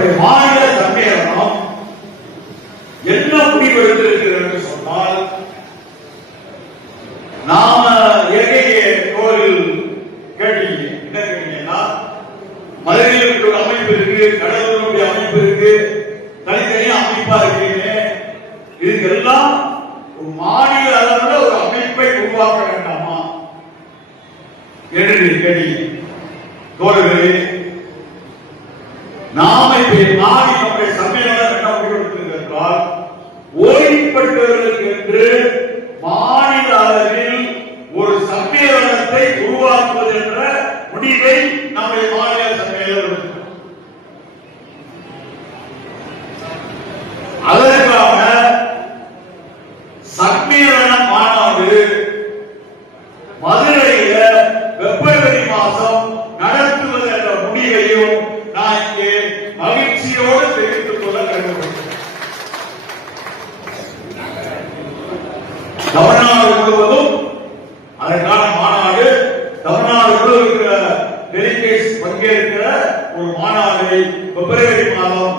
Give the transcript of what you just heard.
நம்முடைய மாநில சம்மேளனம் என்ன முடிவு எடுத்திருக்கிறது என்று சொன்னால் நாம ஏற்கனவே கோவில் கேட்டீங்க. என்ன கேட்டீங்கன்னா மதுரையில் ஒரு அமைப்பு இருக்கு கடலூருடைய அமைப்பு இருக்கு தனித்தனியா அமைப்பா இருக்கீங்க. இதுக்கெல்லாம் ஒரு மாநில அளவில் ஒரு அமைப்பை உருவாக்க வேண்டாமா? என்று கேட்டீங்க. தோழர்களே நாம் நாடி சம்மேளனம் என்ன என்று மாநில அளவில் ஒரு சம்மேளனத்தை உருவாக்குவது என்ற முடிவை நம்முடைய மாநில சம்மேளனம் அதற்காக சம்மேளன மாநாடு மதுரை பிப்ரவரி மாதம் நடத்துவது என்ற முடிவையும் நான் இங்கே அன்போடு தெரிவித்துக் கொள்ள கடமைப்பட்டேன் தமிழ்நாடு முழுவதும் அதற்கான மாநாடு தமிழ்நாடு முழுவதும் இருக்கிற டெலிகேட்ஸ் பங்கேற்கிற ஒரு மாநாடு பிப்ரவரி மாதம்